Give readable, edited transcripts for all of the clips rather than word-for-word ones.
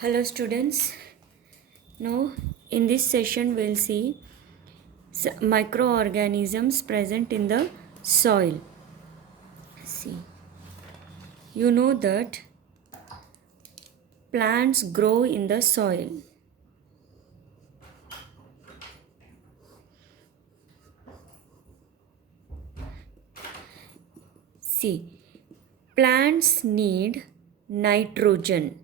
Hello students. Now in this session we'll see microorganisms present in the soil. See, you know that plants grow in the soil. See, plants need nitrogen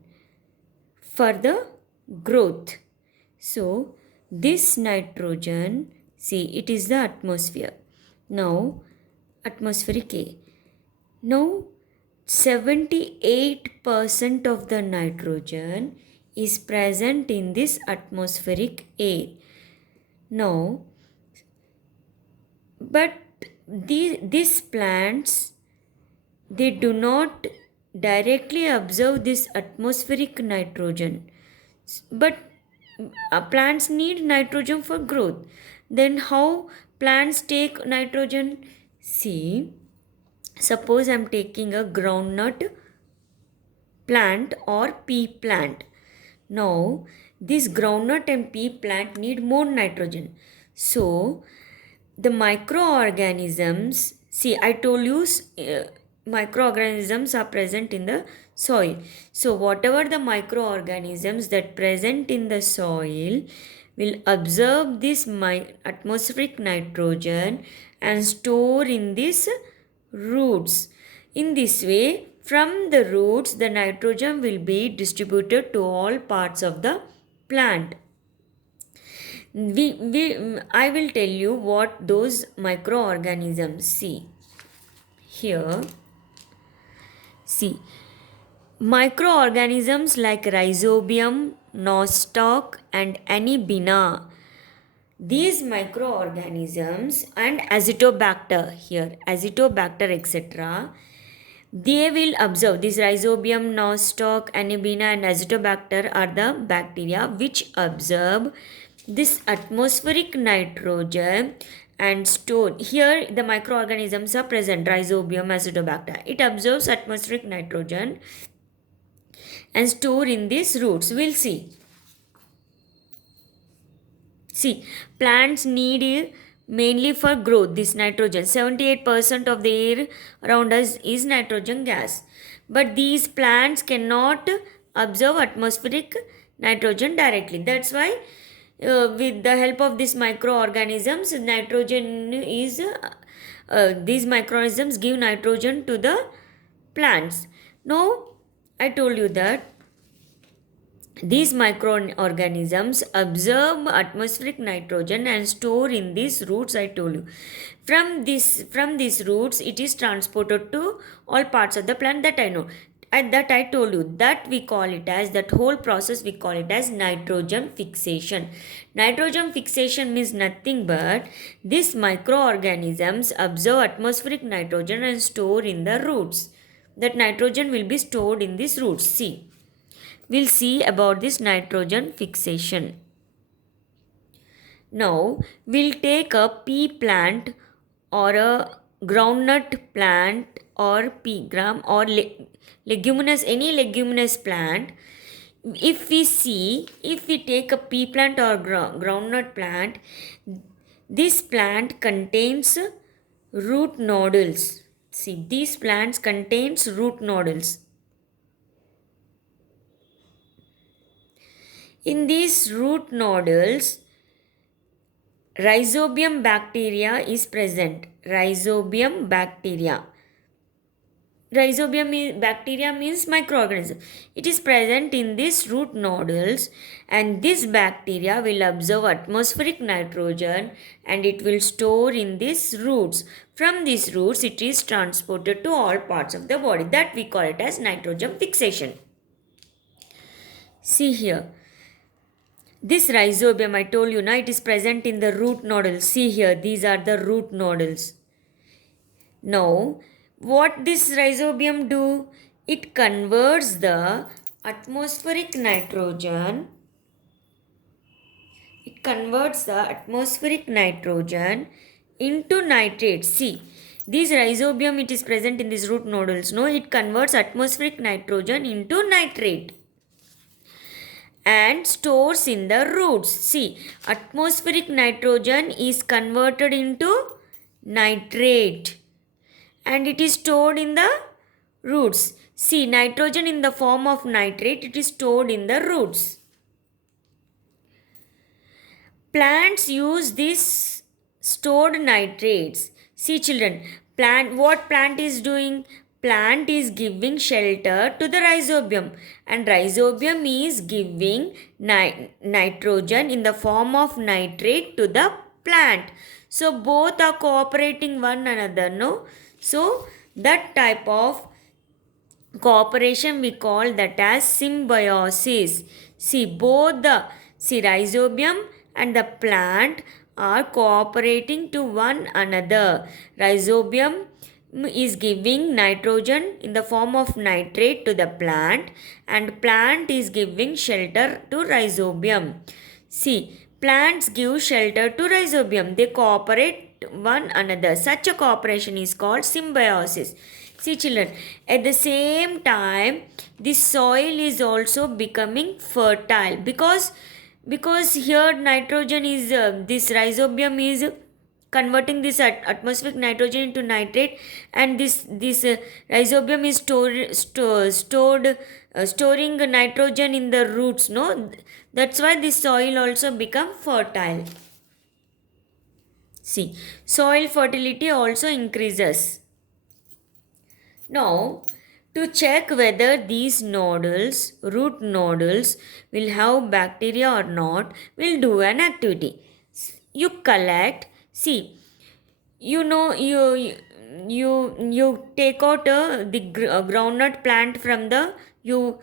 for the growth. So this nitrogen, see, it is the atmosphere. Now atmospheric air. Now 78% of the nitrogen is present in this atmospheric air. Now, but these plants, they do not directly absorb this atmospheric nitrogen, but plants need nitrogen for growth. Then how plants take nitrogen? See, suppose I am taking a groundnut plant or pea plant. Now, this groundnut and pea plant need more nitrogen. So, the microorganisms, see, I told you microorganisms are present in the soil. So, whatever the microorganisms that present in the soil will absorb this atmospheric nitrogen and store in these roots. In this way, from the roots, the nitrogen will be distributed to all parts of the plant. I will tell you what those microorganisms see. Here, see, microorganisms like Rhizobium, Nostoc and Anibina. These microorganisms and Azotobacter here, Azotobacter etc. They will observe this Rhizobium, Nostoc, Anibina and Azotobacter are the bacteria which observe this atmospheric nitrogen and store. Here the microorganisms are present, Rhizobium, Azotobacter. It absorbs atmospheric nitrogen and store in these roots. We'll see. See, plants need it mainly for growth, this nitrogen. 78% of the air around us is nitrogen gas. But these plants cannot absorb atmospheric nitrogen directly. That's why with the help of these microorganisms, nitrogen is, these microorganisms give nitrogen to the plants. Now, I told you that these microorganisms absorb atmospheric nitrogen and store in these roots, I told you. From these roots, it is transported to all parts of the plant, that I know. And that I told you, that we call it as, that whole process we call it as nitrogen fixation. Nitrogen fixation means nothing but these microorganisms absorb atmospheric nitrogen and store in the roots. That nitrogen will be stored in these roots. See, we'll see about this nitrogen fixation. Now, we'll take a pea plant or a groundnut plant or pea gram or leguminous, any leguminous plant. If we take a pea plant or groundnut plant, this plant contains root nodules. See, these plants contains root nodules. In these root nodules, Rhizobium bacteria is present. Rhizobium bacteria. Rhizobium bacteria means microorganism. It is present in these root nodules, and this bacteria will absorb atmospheric nitrogen and it will store in these roots. From these roots, it is transported to all parts of the body. That we call it as nitrogen fixation. See here. This rhizobium, I told you, now it is present in the root nodules. See here, these are the root nodules. Now, what this rhizobium do? It converts the atmospheric nitrogen. It converts the atmospheric nitrogen into nitrate. See, this rhizobium, it is present in these root nodules. No, it converts atmospheric nitrogen into nitrate. and stores in the roots. See, atmospheric nitrogen is converted into nitrate and it is stored in the roots. See, nitrogen in the form of nitrate, it is stored in the roots. Plants use these stored nitrates. See children, what plant is doing? Plant is giving shelter to the rhizobium and rhizobium is giving nitrogen in the form of nitrate to the plant. So both are cooperating one another, no? So that type of cooperation we call that as symbiosis. See rhizobium and the plant are cooperating to one another. Rhizobium is giving nitrogen in the form of nitrate to the plant and plant is giving shelter to rhizobium. See, plants give shelter to rhizobium. They cooperate one another. Such a cooperation is called symbiosis. See children, at the same time, the soil is also becoming fertile because here nitrogen is, this rhizobium is converting this atmospheric nitrogen into nitrate and this rhizobium is storing nitrogen in the roots, no? That's why this soil also become fertile. See, soil fertility also increases. Now, to check whether these nodules, root nodules, will have bacteria or not, we'll do an activity. You collect, see, you take out the groundnut plant from the, you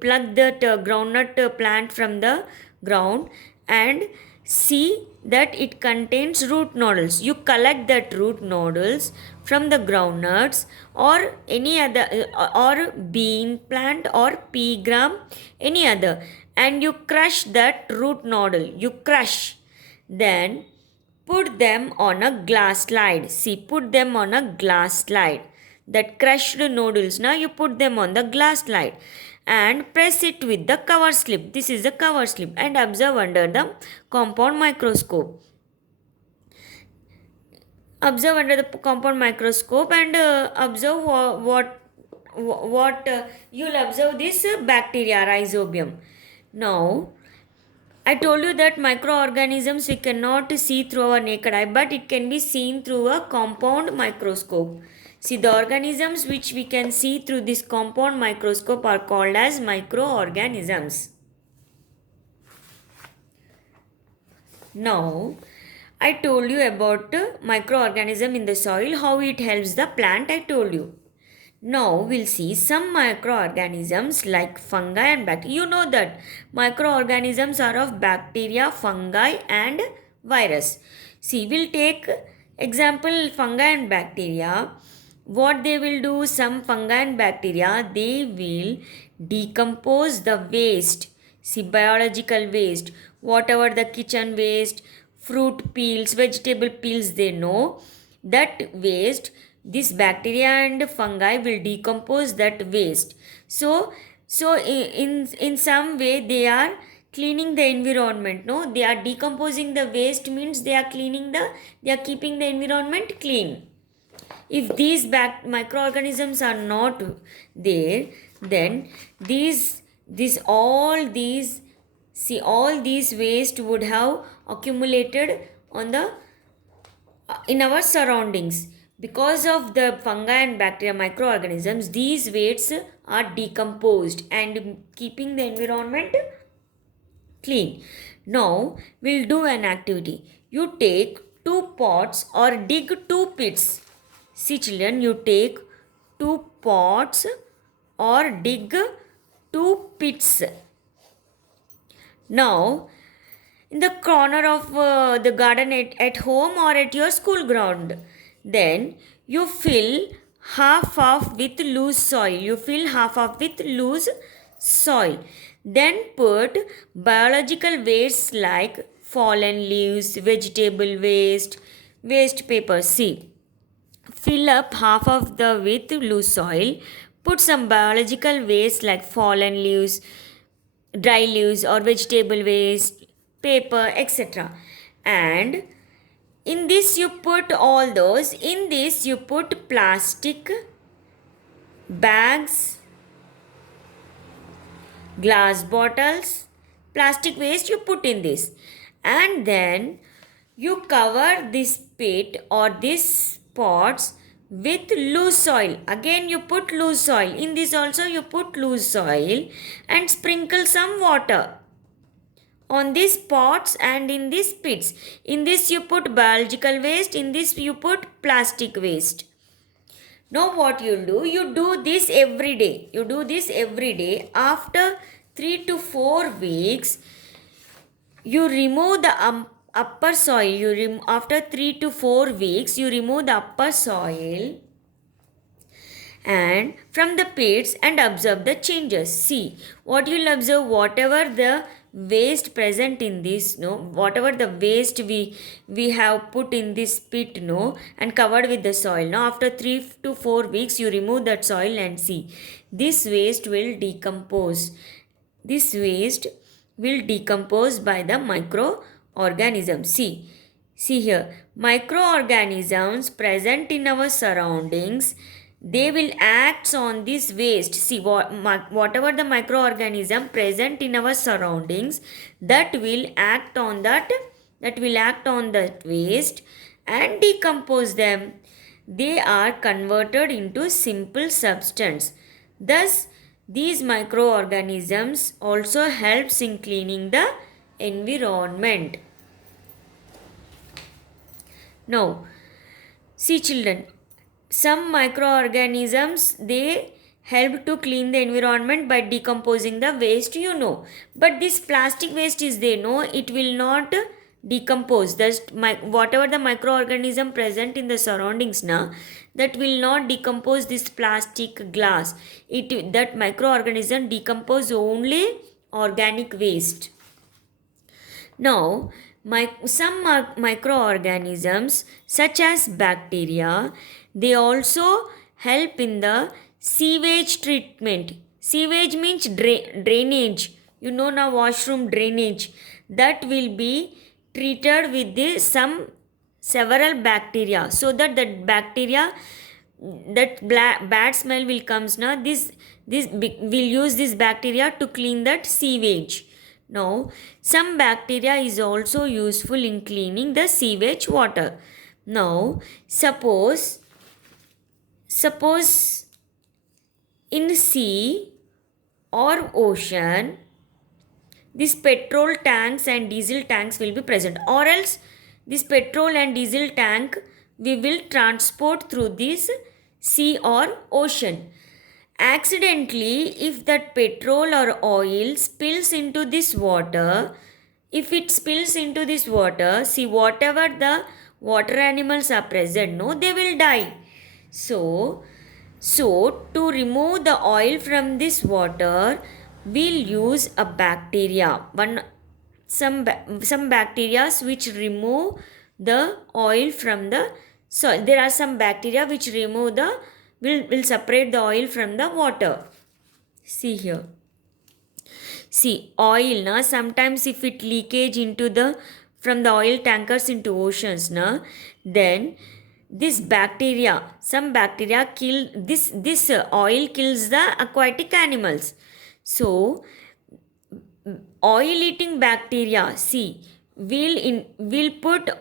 plug that groundnut plant from the ground and see that it contains root nodules. You collect that root nodules from the groundnuts or any other or bean plant or pea gram, any other, and you crush that root nodule. You crush, then put them on a glass slide. See, put them on a glass slide. That crushed nodules, now you put them on the glass slide and press it with the cover slip. This is the cover slip and observe under the compound microscope. Observe under the compound microscope and observe what you'll observe this bacteria, rhizobium. Now, I told you that microorganisms we cannot see through our naked eye, but it can be seen through a compound microscope. See, the organisms which we can see through this compound microscope are called as microorganisms. Now, I told you about microorganism in the soil, how it helps the plant, I told you. Now, we'll see some microorganisms like fungi and bacteria. You know that microorganisms are of bacteria, fungi and virus. See, we'll take example fungi and bacteria. What they will do, some fungi and bacteria, they will decompose the waste. See, biological waste, whatever the kitchen waste, fruit peels, vegetable peels, they know that waste, this bacteria and fungi will decompose that waste. So in some way they are cleaning the environment, no? They are decomposing the waste means they are keeping the environment clean. If these microorganisms are not there, then all these waste would have accumulated in our surroundings. Because of the fungi and bacteria microorganisms, these wastes are decomposed and keeping the environment clean. Now, we'll do an activity. You take 2 pots or dig 2 pits. See children, you take 2 pots or dig 2 pits. Now, in the corner of the garden at home or at your school ground, then you fill half of with loose soil. Then put biological wastes like fallen leaves, vegetable waste, waste paper. See, fill up half of the with loose soil, put some biological waste like fallen leaves, dry leaves or vegetable waste, paper, etc. And in this you put all those, in this you put plastic bags, glass bottles, plastic waste you put in this, and then you cover this pit or this pots with loose soil. Again you put loose soil. In this also you put loose soil and sprinkle some water on these pots and in these pits. In this you put biological waste, in this you put plastic waste. Now what you'll do, you do this every day. You do this every day. After 3 to 4 weeks, you remove the upper soil. After 3 to 4 weeks, you remove the upper soil and from the pits and observe the changes. See, what you'll observe, whatever the waste present in this, no, whatever the waste we have put in this pit, no, and covered with the soil, now after 3 to 4 weeks you remove that soil and see, this waste will decompose. This waste will decompose by the microorganisms. See here, microorganisms present in our surroundings, they will act on this waste. See, whatever the microorganism present in our surroundings, that will act on that waste and decompose them. They are converted into simple substance. Thus, these microorganisms also helps in cleaning the environment. Now, see children, some microorganisms, they help to clean the environment by decomposing the waste, you know. But this plastic waste is there, no, it will not decompose. Whatever the microorganism present in the surroundings now, that will not decompose this plastic, glass. That microorganism decompose only organic waste. Now, some microorganisms such as bacteria, they also help in the sewage treatment. Sewage means drainage. You know now, washroom drainage. That will be treated with several bacteria, so that bacteria, that bad smell will comes now. Will use this bacteria to clean that sewage. Now, some bacteria is also useful in cleaning the sewage water. Now, suppose in sea or ocean, these petrol tanks and diesel tanks will be present, or else this petrol and diesel tank we will transport through this sea or ocean. Accidentally, if that petrol or oil spills into this water, if it spills into this water, see, whatever the water animals are present, no, they will die. So to remove the oil from this water, we'll use a bacteria. Some bacteria which remove the oil from the soil. There are some bacteria which remove will separate the oil from the water. See here. See, oil, na, sometimes if it leakage from the oil tankers into oceans, na, then this bacteria, some bacteria kill this oil kills the aquatic animals. So, oil eating bacteria, see, will introduce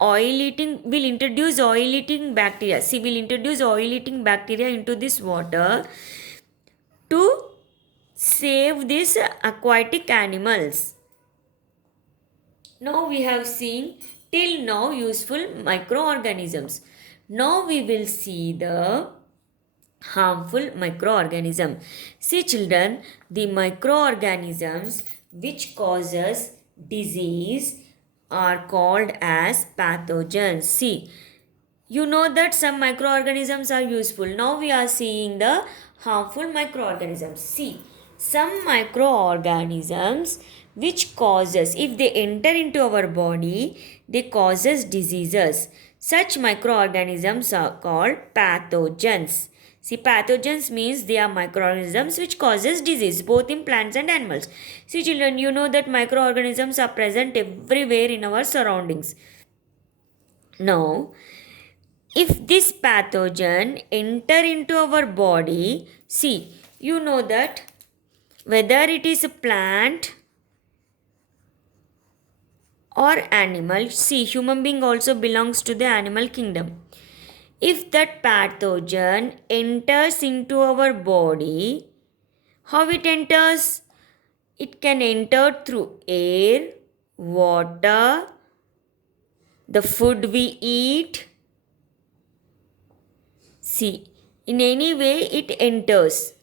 oil eating bacteria. See, we'll introduce oil eating bacteria into this water to save these aquatic animals. Now we have seen till now useful microorganisms. Now we will see the harmful microorganism. See children, the microorganisms which causes disease are called as pathogens. See, you know that some microorganisms are useful. Now we are seeing the harmful microorganisms. See, some microorganisms which causes, if they enter into our body, they causes diseases. Such microorganisms are called pathogens. See, pathogens means they are microorganisms which causes disease both in plants and animals. See children, you know that microorganisms are present everywhere in our surroundings. Now, if this pathogen enter into our body, see, you know that whether it is a plant or animal, see, human being also belongs to the animal kingdom. If that pathogen enters into our body, how it enters? It can enter through air, water, the food we eat. See, in any way it enters.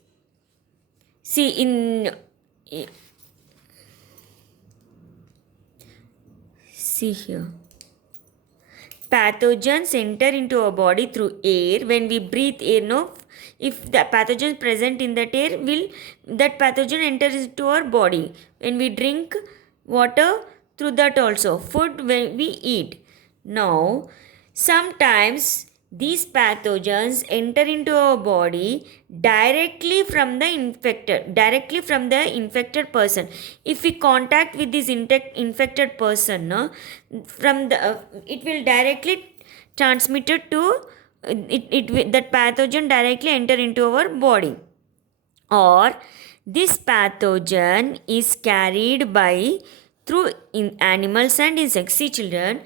See, see here. Pathogens enter into our body through air. When we breathe air, no, if the pathogen present in that air, will that pathogen enters into our body. When we drink water, through that also. Food when we eat. Now, sometimes these pathogens enter into our body directly from the infected person. If we contact with this infected person, no, from the it will directly transmitted to that pathogen directly enter into our body, or this pathogen is carried by through animals and insects. See children,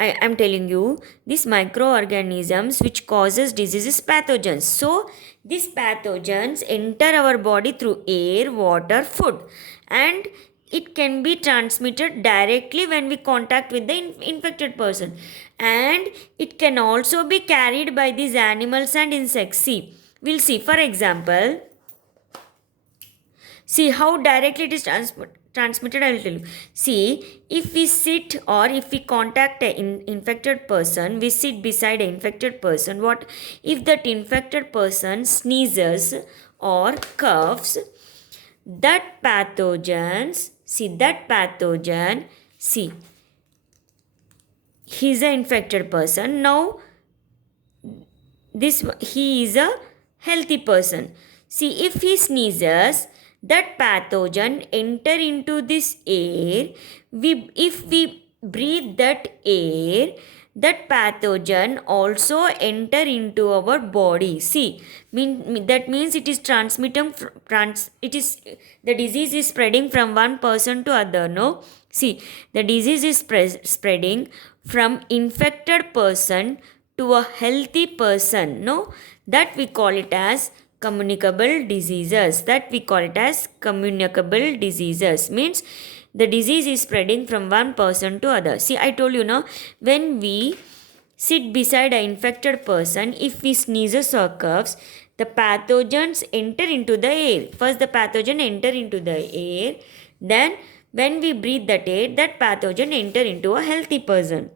I am telling you, these microorganisms which causes diseases pathogens. So these pathogens enter our body through air, water, food, and it can be transmitted directly when we contact with the infected person, and it can also be carried by these animals and insects. See, we'll see, for example, see how directly it is transmitted. I will tell you. See, if we sit or if we contact an infected person, we sit beside an infected person. What if that infected person sneezes or coughs? That pathogens, see that pathogen, see, he is an infected person. Now, he is a healthy person. See, if he sneezes, that pathogen enter into this air. If we breathe that air, that pathogen also enter into our body. See, that means it is transmitting. The disease is spreading from one person to other. No, see, the disease is spreading from infected person to a healthy person. No, that we call it as communicable diseases. Means the disease is spreading from one person to other. See, I told you now, when we sit beside an infected person, if we sneezes or coughs, the pathogens enter into the air. First the pathogen enter into the air, then when we breathe that air, that pathogen enter into a healthy person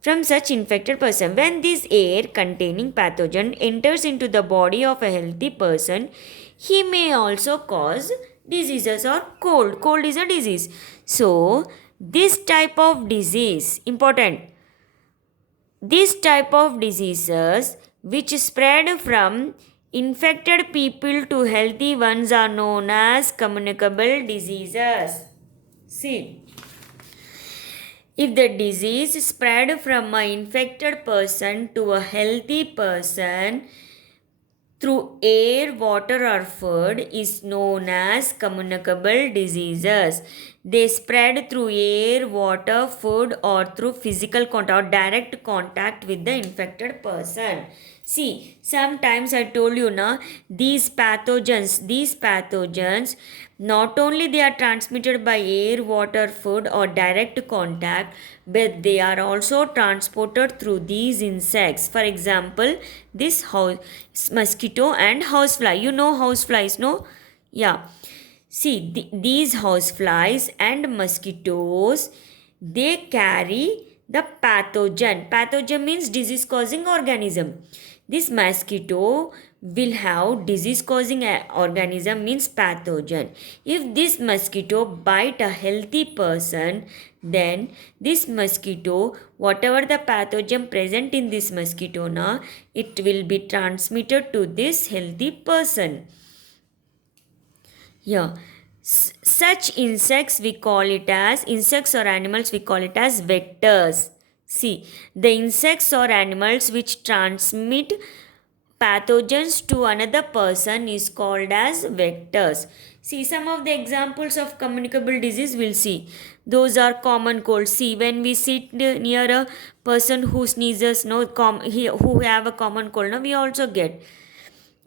from such infected person. When this air containing pathogen enters into the body of a healthy person, he may also cause diseases or cold. Cold is a disease. So, this type of disease, important, this type of diseases which spread from infected people to healthy ones are known as communicable diseases. See, if the disease spread from an infected person to a healthy person through air, water or food is known as communicable diseases. They spread through air, water, food or through physical contact or direct contact with the infected person. See, sometimes I told you na, these pathogens, not only they are transmitted by air, water, food or direct contact, but they are also transported through these insects. For example, this mosquito and housefly. You know houseflies, no? Yeah. See, these houseflies and mosquitoes, they carry the pathogen. Pathogen means disease causing organism. This mosquito will have disease causing organism, means pathogen. If this mosquito bite a healthy person, then this mosquito, whatever the pathogen present in this mosquito na, it will be transmitted to this healthy person. Yeah, such insects we call it as, insects or animals we call it as vectors. See, the insects or animals which transmit pathogens to another person is called as vectors. See, some of the examples of communicable disease we'll see. Those are common cold. See, when we sit near a person who sneezes, who have a common cold, we also get.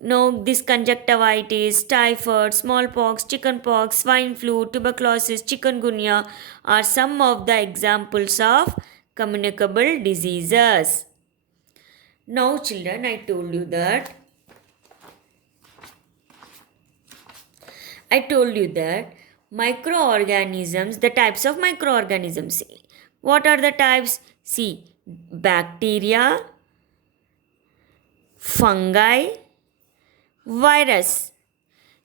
This conjunctivitis, typhoid, smallpox, chickenpox, swine flu, tuberculosis, chikungunya are some of the examples of communicable diseases. Now, children, I told you that microorganisms, the types of microorganisms. What are the types? See, bacteria, fungi, virus.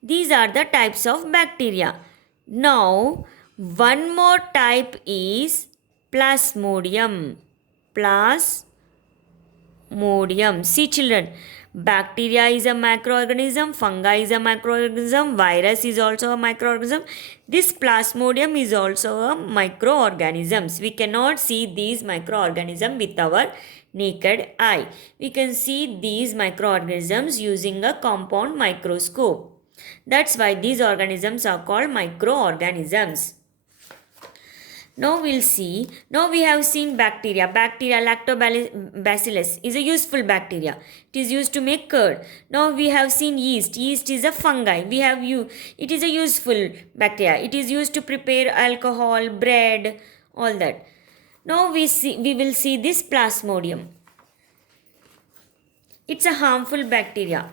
These are the types of bacteria. Now, one more type is plasmodium. Plasmodium. See, children, bacteria is a microorganism, fungi is a microorganism, virus is also a microorganism. This plasmodium is also a microorganism. We cannot see these microorganisms with our naked eye. We can see these microorganisms using a compound microscope. That's why these organisms are called microorganisms. Now we'll see. Now we have seen bacteria. Bacteria, lactobacillus is a useful bacteria. It is used to make curd. Now we have seen yeast. Yeast is a fungi. It is a useful bacteria. It is used to prepare alcohol, bread, all that. Now we will see this plasmodium. It's a harmful bacteria.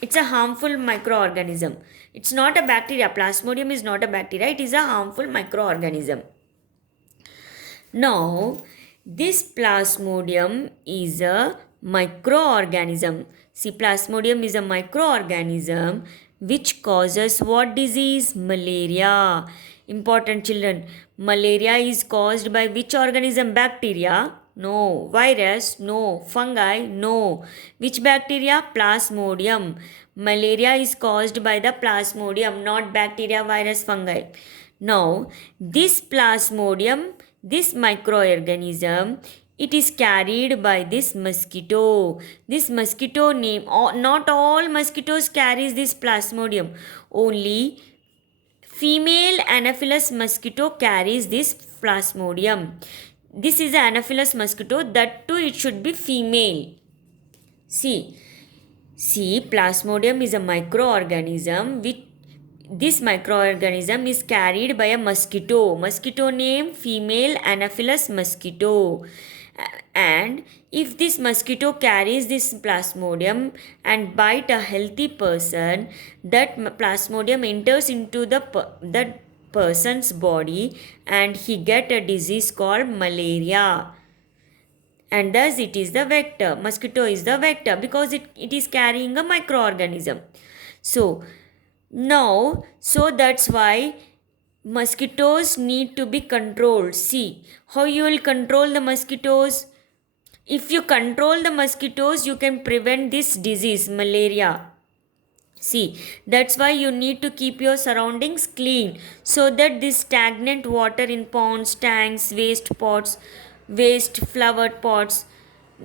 It's a harmful microorganism. It's not a bacteria. Plasmodium is not a bacteria. It is a harmful microorganism. Now, this plasmodium is a microorganism. See, plasmodium is a microorganism which causes what disease? Malaria. Important, children. Malaria is caused by which organism? Bacteria? No. Virus? No. Fungi? No. Which bacteria? Plasmodium. Malaria is caused by the plasmodium, not bacteria, virus, fungi. Now, this plasmodium, this microorganism, it is carried by this mosquito. This mosquito name, not all mosquitoes carries this plasmodium. Only female Anopheles mosquito carries this plasmodium. This is an Anopheles mosquito, that too it should be female. See, plasmodium is a microorganism which this microorganism is carried by a mosquito. Mosquito name female Anopheles mosquito. And if this mosquito carries this plasmodium and bite a healthy person, that plasmodium enters into that person's body and he get a disease called malaria. And thus it is the vector. Mosquito is the vector because it is carrying a microorganism. So that's why mosquitoes need to be controlled. See, how you will control the mosquitoes? If you control the mosquitoes, you can prevent this disease, malaria. See, that's why you need to keep your surroundings clean so that this stagnant water in ponds, tanks, waste pots, waste flowered pots,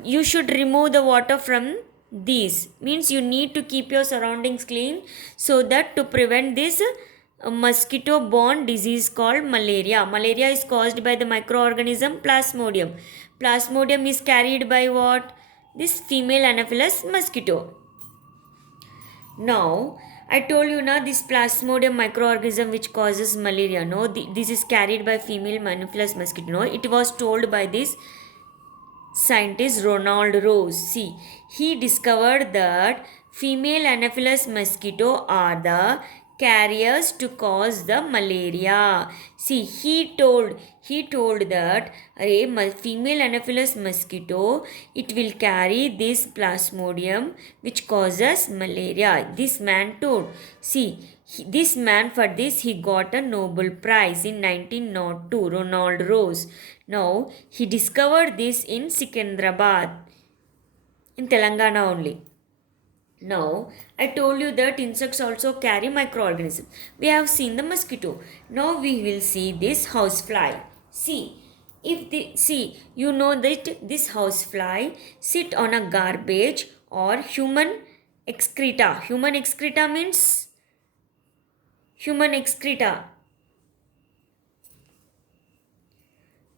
you should remove the water from these. Means you need to keep your surroundings clean so that to prevent this mosquito borne disease called malaria. Malaria is caused by the microorganism plasmodium. Plasmodium is carried by what? This female Anopheles mosquito. Now, I told you now this plasmodium microorganism which causes malaria. No, this is carried by female Anopheles mosquito. No, it was told by this scientist Ronald Rose. See, he discovered that female Anopheles mosquito are the carriers to cause the malaria. See, he told that a female Anopheles mosquito, it will carry this plasmodium which causes malaria. This man told. See, this man, for this he got a Nobel Prize in 1902, Ronald Rose. Now he discovered this in Sikandrabad, in Telangana only. Now, I told you that insects also carry microorganisms. We have seen the mosquito. Now we will see this housefly. See, you know that this housefly sit on a garbage or human excreta. Human excreta means human excreta.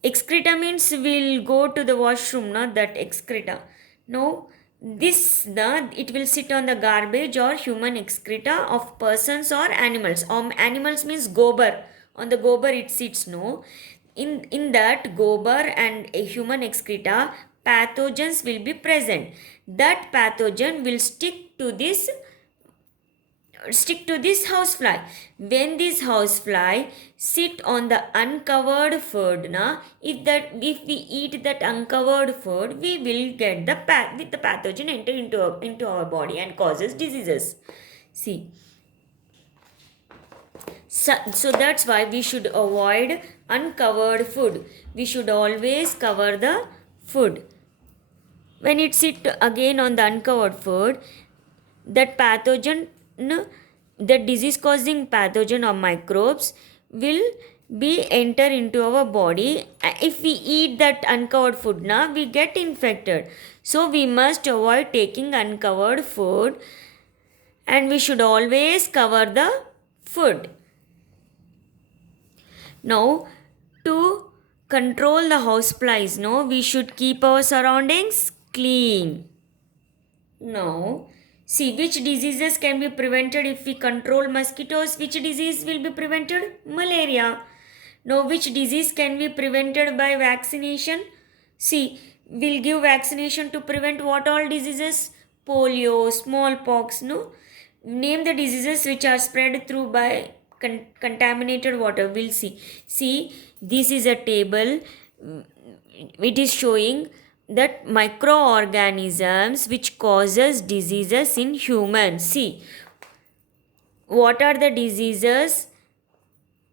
Excreta means we'll go to the washroom, not that excreta. No, it will sit on the garbage or human excreta of persons or animals. Animals means gobar. On the gobar it sits. No, in that gobar and a human excreta, pathogens will be present. That pathogen will stick to this housefly. When this housefly sit on the uncovered food, if we eat that uncovered food, we will get the pathogen enter into our body and causes diseases. See, so that's why we should avoid uncovered food. We should always cover the food. When it sit again on the uncovered food, that pathogen, the disease causing pathogen or microbes will be enter into our body. If we eat that uncovered food, we get infected. So we must avoid taking uncovered food, and we should always cover the food. Now, to control the houseflies, we should keep our surroundings clean. Now, see, which diseases can be prevented if we control mosquitoes? Which disease will be prevented? Malaria. Now, which disease can be prevented by vaccination? See, we'll give vaccination to prevent what all diseases? Polio, smallpox. No, name the diseases which are spread through by contaminated water. We'll see. See, this is a table. It is showing that microorganisms which causes diseases in humans. See, what are the diseases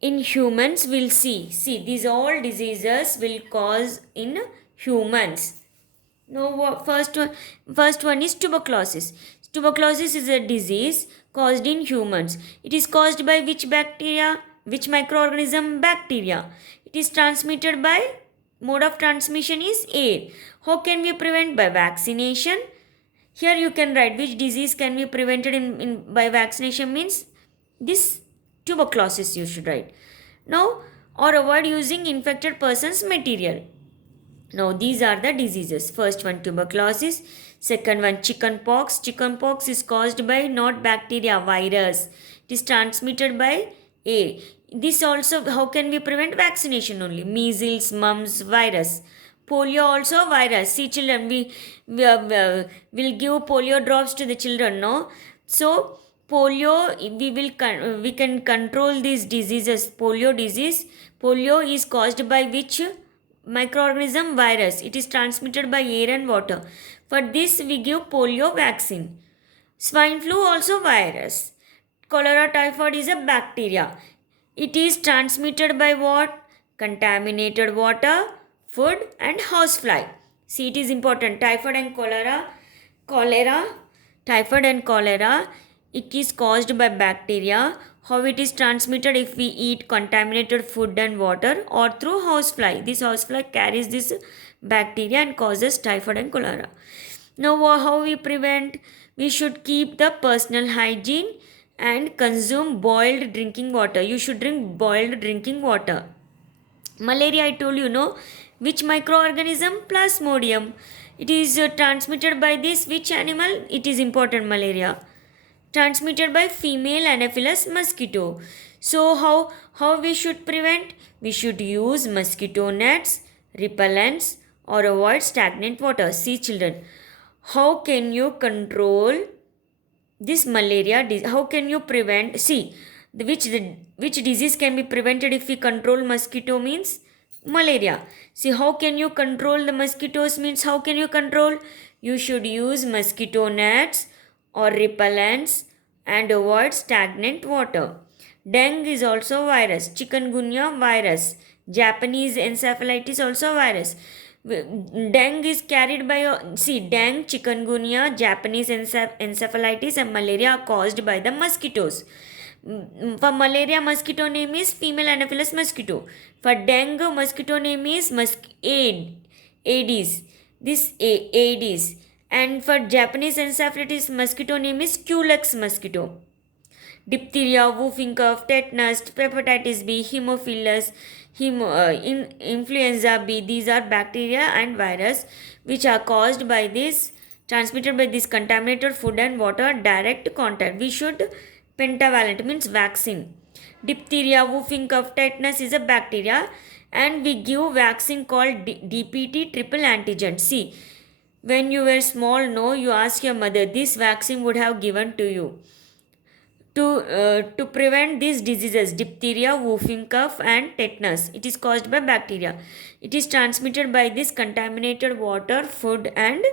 in humans? We'll see. See, these all diseases will cause in humans. Now, first one is tuberculosis. Tuberculosis is a disease caused in humans. It is caused by which bacteria? Which microorganism? Bacteria. It is transmitted by, mode of transmission is air. How can we prevent? By vaccination. Here you can write which disease can be prevented by vaccination, means this tuberculosis you should write. Now, or avoid using infected person's material. Now, these are the diseases. First one, tuberculosis. Second one, chickenpox. Chickenpox is caused by not bacteria, virus. It is transmitted by air. This also, how can we prevent? Vaccination only. Measles, mumps, virus. Polio also virus. See, children, we will give polio drops to the children, no? So, polio, we can control these diseases. Polio disease. Polio is caused by which microorganism? Virus. It is transmitted by air and water. For this, we give polio vaccine. Swine flu also virus. Cholera typhoid is a bacteria. It is transmitted by what? Contaminated water, food and housefly. See, it is important. Typhoid and cholera, typhoid and cholera, it is caused by bacteria. How it is transmitted? If we eat contaminated food and water or through housefly. This housefly carries this bacteria and causes typhoid and cholera. Now, how we prevent? We should keep the personal hygiene and consume boiled drinking water. You should drink boiled drinking water. Malaria, I told you, no? Which microorganism? Plasmodium. It is transmitted by this which animal? It is important, malaria. Transmitted by female Anopheles mosquito. So, how we should prevent? We should use mosquito nets, repellents, or avoid stagnant water. See, children, how can you control this malaria? How can you prevent? See, Which disease can be prevented if we control mosquito means malaria. See, how can you control the mosquitoes means how can you control? You should use mosquito nets or repellents and avoid stagnant water. Dengue is also virus. Chikungunya virus. Japanese encephalitis also virus. Dengue is carried by dengue, chikungunya, Japanese encephalitis and malaria are caused by the mosquitoes. For malaria, mosquito name is female Anopheles mosquito. For dengue, mosquito name is Aedes. This Aedes. And for Japanese encephalitis, mosquito name is Culex mosquito. Diphtheria, whooping cough, tetanus, hepatitis B, hemophilus, influenza B. These are bacteria and virus which are caused by this, transmitted by this contaminated food and water direct contact. We should pentavalent means vaccine. Diphtheria, whooping cough, tetanus is a bacteria and we give vaccine called DPT triple antigen. See, when you were small, no, you ask your mother, this vaccine would have given to you. To prevent these diseases, diphtheria, whooping cough and tetanus. It is caused by bacteria. It is transmitted by this contaminated water, food and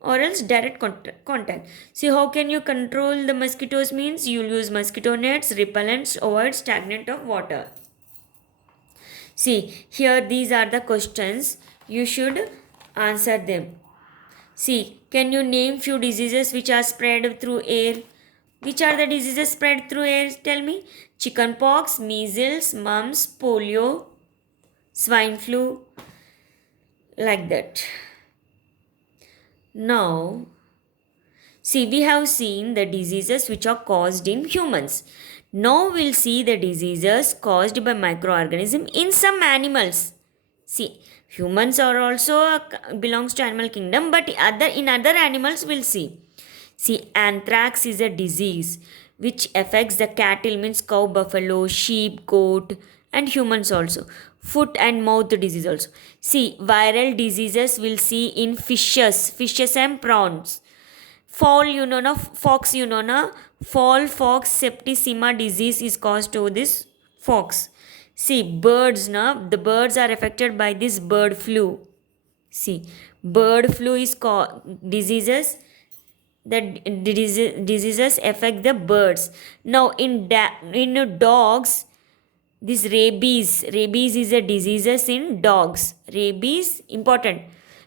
or else direct contact. See, how can you control the mosquitoes means you will use mosquito nets, repellents, avoid stagnant of water. See, here these are the questions. You should answer them. See, can you name few diseases which are spread through air? Which are the diseases spread through air? Tell me. Chickenpox, measles, mumps, polio, swine flu, like that. Now, see, we have seen the diseases which are caused in humans. Now we'll see the diseases caused by microorganisms in some animals. See, humans are also belongs to animal kingdom, but in other animals we'll see. See, anthrax is a disease which affects the cattle means cow, buffalo, sheep, goat and humans also. Foot and mouth disease also. See, viral diseases we'll see in fishes and prawns. Fall, you know, na, fox, you know, na, fall fox septicemia disease is caused to this fox. See, birds, na, the birds are affected by this bird flu. See, bird flu is diseases. The diseases affect the birds. Now in dogs, this rabies is a diseases in dogs. Rabies important.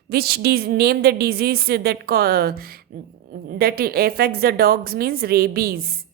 Which name the disease that affects the dogs means rabies.